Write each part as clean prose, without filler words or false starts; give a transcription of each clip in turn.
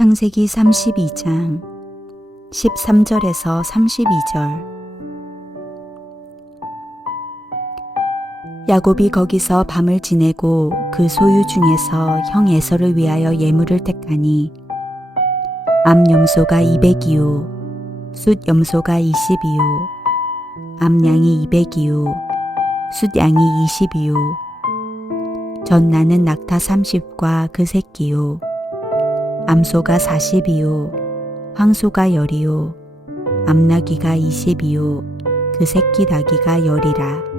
창세기 32장 13절에서 32절. 야곱이 거기서 밤을 지내고 그 소유 중에서 형 에서를 위하여 예물을 택하니 암 염소가 200이요 숫 염소가 20이요 암양이 200이요 숫 양이 20이요 전 나는 낙타 30과 그 새끼요 암소가 40이요 황소가 10이요 암나귀가 20이요 그 새끼 나귀가 10이라.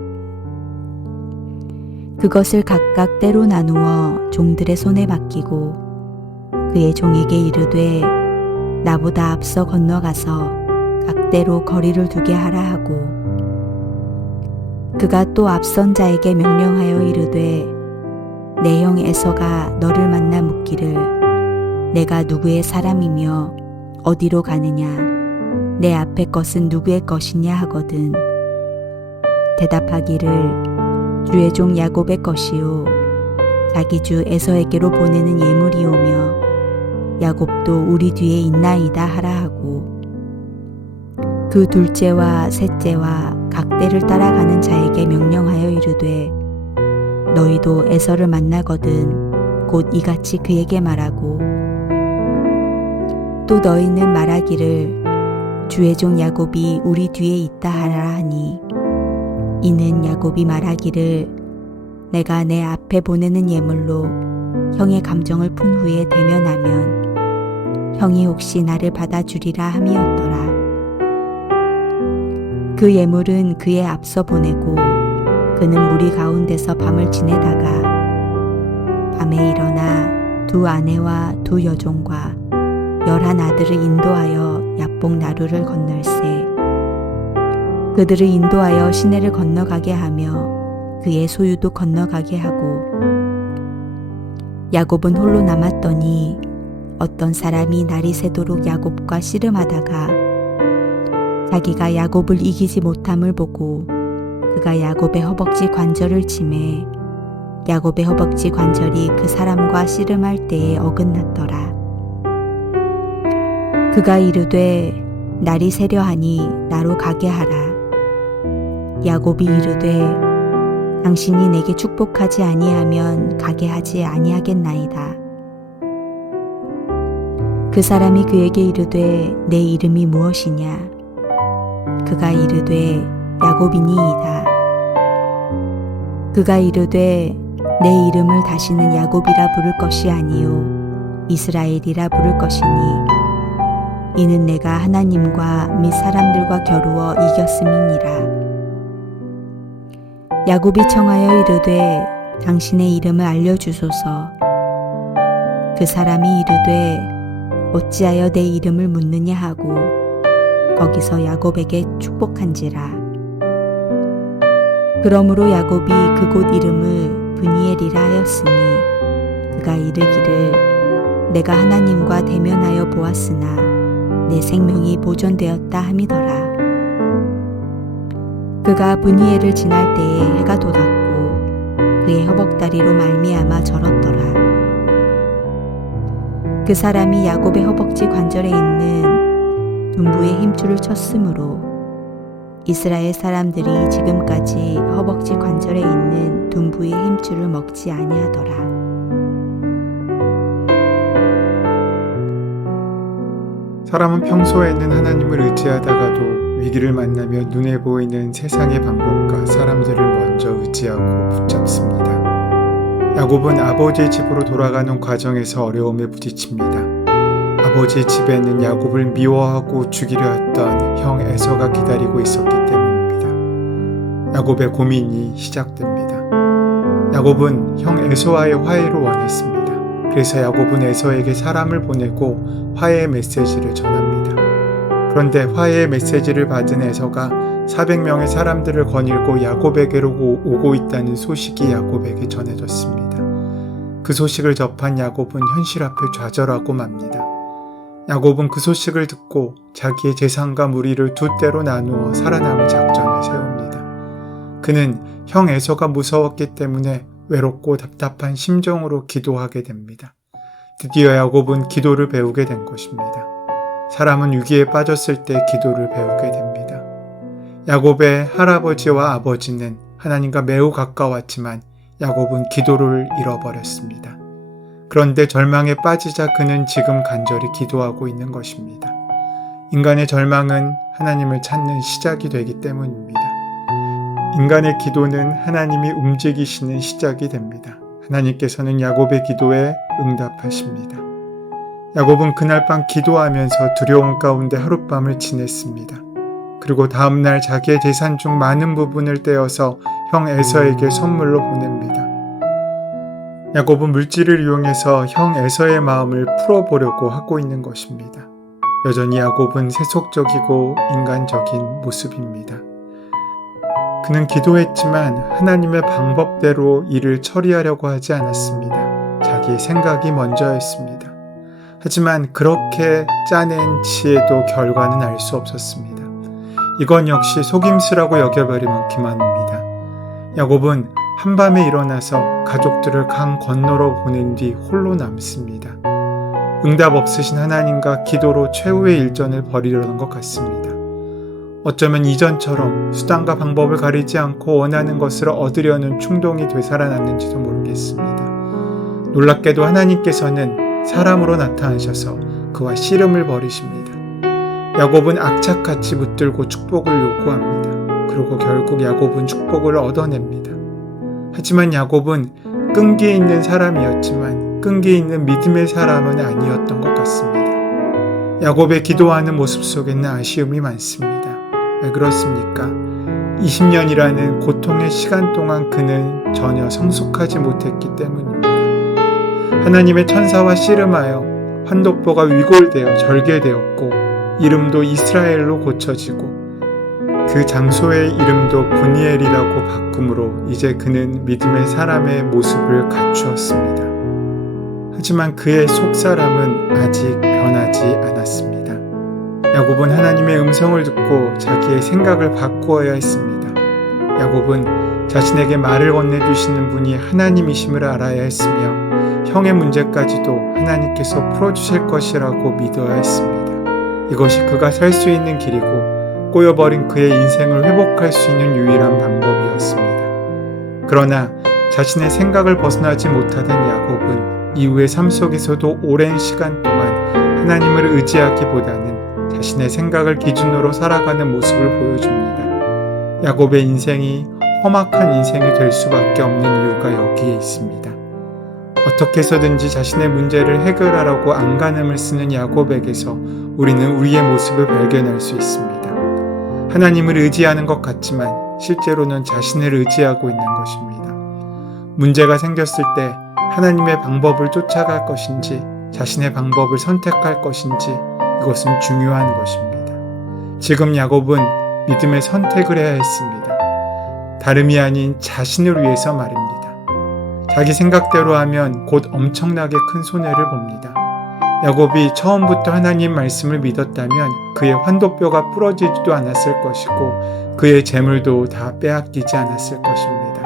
그것을 각각 때로 나누어 종들의 손에 맡기고 그의 종에게 이르되 나보다 앞서 건너가서 각대로 거리를 두게 하라 하고, 그가 또 앞선 자에게 명령하여 이르되 내 형 에서가 너를 만나 묻기를 내가 누구의 사람이며 어디로 가느냐, 내 앞에 것은 누구의 것이냐 하거든. 대답하기를 주의 종 야곱의 것이요 자기 주 에서에게로 보내는 예물이오며 야곱도 우리 뒤에 있나이다 하라 하고, 그 둘째와 셋째와 각대를 따라가는 자에게 명령하여 이르되 너희도 에서를 만나거든 곧 이같이 그에게 말하고, 또 너희는 말하기를 주의 종 야곱이 우리 뒤에 있다 하라 하니, 이는 야곱이 말하기를 내가 내 앞에 보내는 예물로 형의 감정을 푼 후에 대면하면 형이 혹시 나를 받아주리라 함이었더라. 그 예물은 그의 앞서 보내고 그는 무리 가운데서 밤을 지내다가 밤에 일어나 두 아내와 두 여종과 11 아들을 인도하여 야복 나루를 건널세. 그들을 인도하여 시내를 건너가게 하며 그의 소유도 건너가게 하고, 야곱은 홀로 남았더니 어떤 사람이 날이 새도록 야곱과 씨름하다가 자기가 야곱을 이기지 못함을 보고 그가 야곱의 허벅지 관절을 치매 야곱의 허벅지 관절이 그 사람과 씨름할 때에 어긋났더라. 그가 이르되 날이 새려하니 나로 가게 하라. 야곱이 이르되 당신이 내게 축복하지 아니하면 가게 하지 아니하겠나이다. 그 사람이 그에게 이르되 내 이름이 무엇이냐? 그가 이르되 야곱이니이다. 그가 이르되 내 이름을 다시는 야곱이라 부를 것이 아니요 이스라엘이라 부를 것이니, 이는 내가 하나님과 및 사람들과 겨루어 이겼음이니라. 야곱이 청하여 이르되 당신의 이름을 알려주소서. 그 사람이 이르되 어찌하여 내 이름을 묻느냐 하고 거기서 야곱에게 축복한지라. 그러므로 야곱이 그곳 이름을 브니엘이라 하였으니 그가 이르기를 내가 하나님과 대면하여 보았으나 내 생명이 보존되었다 함이더라. 그가 브니엘을 지날 때에 해가 돋았고 그의 허벅다리로 말미암아 절었더라. 그 사람이 야곱의 허벅지 관절에 있는 둔부의 힘줄을 쳤으므로 이스라엘 사람들이 지금까지 허벅지 관절에 있는 둔부의 힘줄을 먹지 아니하더라. 사람은 평소에는 하나님을 의지하다가도 위기를 만나며 눈에 보이는 세상의 방법과 사람들을 먼저 의지하고 붙잡습니다. 야곱은 아버지의 집으로 돌아가는 과정에서 어려움에 부딪힙니다. 아버지의 집에는 야곱을 미워하고 죽이려 했던 형 에서가 기다리고 있었기 때문입니다. 야곱의 고민이 시작됩니다. 야곱은 형 에서와의 화해를 원했습니다. 그래서 야곱은 에서에게 사람을 보내고 화해의 메시지를 전합니다. 그런데 화해의 메시지를 받은 에서가 400명의 사람들을 거닐고 야곱에게로 오고 있다는 소식이 야곱에게 전해졌습니다. 그 소식을 접한 야곱은 현실 앞에 좌절하고 맙니다. 야곱은 그 소식을 듣고 자기의 재산과 무리를 두 떼로 나누어 살아남을 작전을 세웁니다. 그는 형 에서가 무서웠기 때문에 외롭고 답답한 심정으로 기도하게 됩니다. 드디어 야곱은 기도를 배우게 된 것입니다. 사람은 위기에 빠졌을 때 기도를 배우게 됩니다. 야곱의 할아버지와 아버지는 하나님과 매우 가까웠지만 야곱은 기도를 잃어버렸습니다. 그런데 절망에 빠지자 그는 지금 간절히 기도하고 있는 것입니다. 인간의 절망은 하나님을 찾는 시작이 되기 때문입니다. 인간의 기도는 하나님이 움직이시는 시작이 됩니다. 하나님께서는 야곱의 기도에 응답하십니다. 야곱은 그날 밤 기도하면서 두려움 가운데 하룻밤을 지냈습니다. 그리고 다음날 자기의 재산 중 많은 부분을 떼어서 형 에서에게 선물로 보냅니다. 야곱은 물질을 이용해서 형 에서의 마음을 풀어보려고 하고 있는 것입니다. 여전히 야곱은 세속적이고 인간적인 모습입니다. 그는 기도했지만 하나님의 방법대로 일을 처리하려고 하지 않았습니다. 자기의 생각이 먼저였습니다. 하지만 그렇게 짜낸 지혜도 결과는 알 수 없었습니다. 이건 역시 속임수라고 여겨버리면 그만입니다. 야곱은 한밤에 일어나서 가족들을 강 건너로 보낸 뒤 홀로 남습니다. 응답 없으신 하나님과 기도로 최후의 일전을 벌이려는 것 같습니다. 어쩌면 이전처럼 수단과 방법을 가리지 않고 원하는 것을 얻으려는 충동이 되살아났는지도 모르겠습니다. 놀랍게도 하나님께서는 사람으로 나타나셔서 그와 씨름을 벌이십니다. 야곱은 악착같이 붙들고 축복을 요구합니다. 그리고 결국 야곱은 축복을 얻어냅니다. 하지만 야곱은 끈기 있는 사람이었지만 끈기 있는 믿음의 사람은 아니었던 것 같습니다. 야곱의 기도하는 모습 속에는 아쉬움이 많습니다. 왜 그렇습니까? 20년이라는 고통의 시간 동안 그는 전혀 성숙하지 못했기 때문입니다. 하나님의 천사와 씨름하여 환독보가 위골되어 절개되었고 이름도 이스라엘로 고쳐지고 그 장소의 이름도 브니엘이라고 바꿈으로 이제 그는 믿음의 사람의 모습을 갖추었습니다. 하지만 그의 속사람은 아직 변하지 않았습니다. 야곱은 하나님의 음성을 듣고 자기의 생각을 바꾸어야 했습니다. 야곱은 자신에게 말을 건네주시는 분이 하나님이심을 알아야 했으며 형의 문제까지도 하나님께서 풀어주실 것이라고 믿어야 했습니다. 이것이 그가 살 수 있는 길이고 꼬여버린 그의 인생을 회복할 수 있는 유일한 방법이었습니다. 그러나 자신의 생각을 벗어나지 못하던 야곱은 이후의 삶 속에서도 오랜 시간 동안 하나님을 의지하기보다는 자신의 생각을 기준으로 살아가는 모습을 보여줍니다. 야곱의 인생이 험악한 인생이 될 수밖에 없는 이유가 여기에 있습니다. 어떻게 해서든지 자신의 문제를 해결하려고 안간힘을 쓰는 야곱에게서 우리는 우리의 모습을 발견할 수 있습니다. 하나님을 의지하는 것 같지만 실제로는 자신을 의지하고 있는 것입니다. 문제가 생겼을 때 하나님의 방법을 쫓아갈 것인지 자신의 방법을 선택할 것인지 이것은 중요한 것입니다. 지금 야곱은 믿음의 선택을 해야 했습니다. 다름이 아닌 자신을 위해서 말입니다. 자기 생각대로 하면 곧 엄청나게 큰 손해를 봅니다. 야곱이 처음부터 하나님 말씀을 믿었다면 그의 환도뼈가 부러지지도 않았을 것이고 그의 재물도 다 빼앗기지 않았을 것입니다.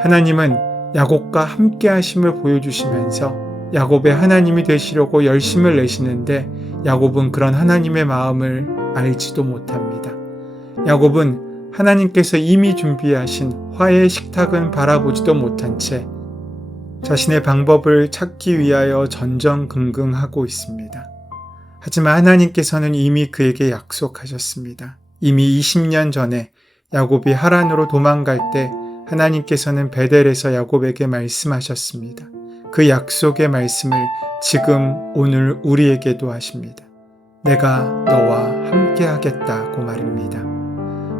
하나님은 야곱과 함께 하심을 보여주시면서 야곱의 하나님이 되시려고 열심을 내시는데 야곱은 그런 하나님의 마음을 알지도 못합니다. 야곱은 하나님께서 이미 준비하신 화해의 식탁은 바라보지도 못한 채 자신의 방법을 찾기 위하여 전전긍긍하고 있습니다. 하지만 하나님께서는 이미 그에게 약속하셨습니다. 이미 20년 전에 야곱이 하란으로 도망갈 때 하나님께서는 베델에서 야곱에게 말씀하셨습니다. 그 약속의 말씀을 지금 오늘 우리에게도 하십니다. 내가 너와 함께 하겠다고 말입니다.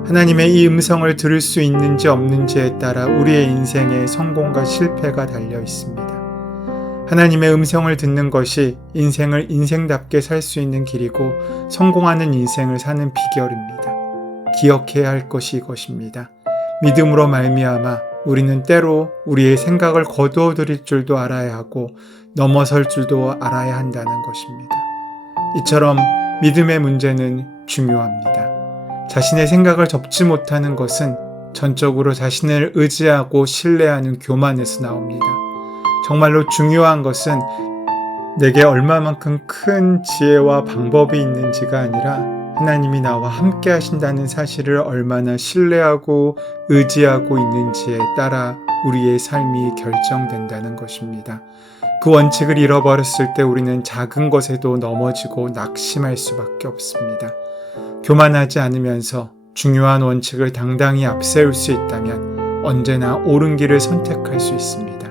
하나님의 이 음성을 들을 수 있는지 없는지에 따라 우리의 인생의 성공과 실패가 달려 있습니다. 하나님의 음성을 듣는 것이 인생을 인생답게 살 수 있는 길이고 성공하는 인생을 사는 비결입니다. 기억해야 할 것이 이것입니다. 믿음으로 말미암아 우리는 때로 우리의 생각을 거두어들일 줄도 알아야 하고 넘어설 줄도 알아야 한다는 것입니다. 이처럼 믿음의 문제는 중요합니다. 자신의 생각을 접지 못하는 것은 전적으로 자신을 의지하고 신뢰하는 교만에서 나옵니다. 정말로 중요한 것은 내게 얼마만큼 큰 지혜와 방법이 있는지가 아니라 하나님이 나와 함께 하신다는 사실을 얼마나 신뢰하고 의지하고 있는지에 따라 우리의 삶이 결정된다는 것입니다. 그 원칙을 잃어버렸을 때 우리는 작은 것에도 넘어지고 낙심할 수밖에 없습니다. 교만하지 않으면서 중요한 원칙을 당당히 앞세울 수 있다면 언제나 옳은 길을 선택할 수 있습니다.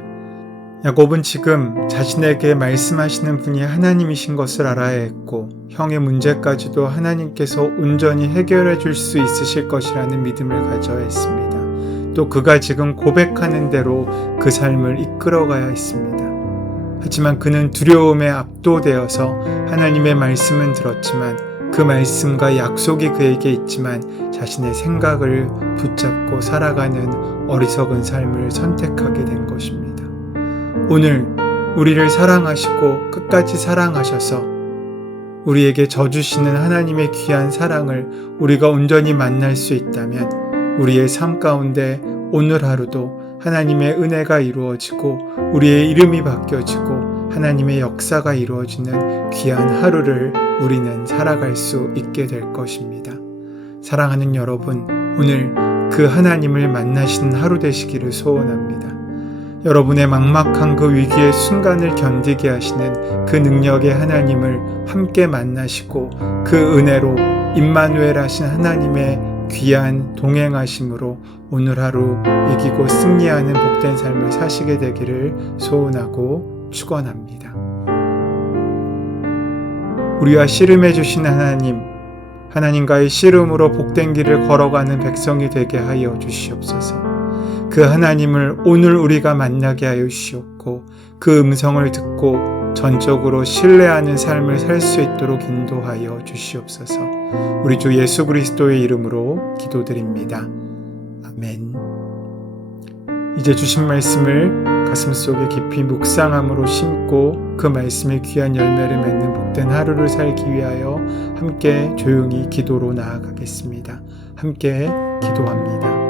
야곱은 지금 자신에게 말씀하시는 분이 하나님이신 것을 알아야 했고 형의 문제까지도 하나님께서 온전히 해결해 줄 수 있으실 것이라는 믿음을 가져야 했습니다. 또 그가 지금 고백하는 대로 그 삶을 이끌어가야 했습니다. 하지만 그는 두려움에 압도되어서 하나님의 말씀은 들었지만 그 말씀과 약속이 그에게 있지만 자신의 생각을 붙잡고 살아가는 어리석은 삶을 선택하게 된 것입니다. 오늘 우리를 사랑하시고 끝까지 사랑하셔서 우리에게 져주시는 하나님의 귀한 사랑을 우리가 온전히 만날 수 있다면 우리의 삶 가운데 오늘 하루도 하나님의 은혜가 이루어지고 우리의 이름이 바뀌어지고 하나님의 역사가 이루어지는 귀한 하루를 우리는 살아갈 수 있게 될 것입니다. 사랑하는 여러분, 오늘 그 하나님을 만나시는 하루 되시기를 소원합니다. 여러분의 막막한 그 위기의 순간을 견디게 하시는 그 능력의 하나님을 함께 만나시고 그 은혜로 임마누엘 하신 하나님의 귀한 동행하심으로 오늘 하루 이기고 승리하는 복된 삶을 사시게 되기를 소원하고 축원합니다. 우리와 씨름해 주신 하나님과의 씨름으로 복된 길을 걸어가는 백성이 되게 하여 주시옵소서. 그 하나님을 오늘 우리가 만나게 하여 주시옵고 그 음성을 듣고 전적으로 신뢰하는 삶을 살 수 있도록 인도하여 주시옵소서. 우리 주 예수 그리스도의 이름으로 기도드립니다. 아멘. 이제 주신 말씀을 가슴속에 깊이 묵상함으로 심고 그 말씀의 귀한 열매를 맺는 복된 하루를 살기 위하여 함께 조용히 기도로 나아가겠습니다. 함께 기도합니다.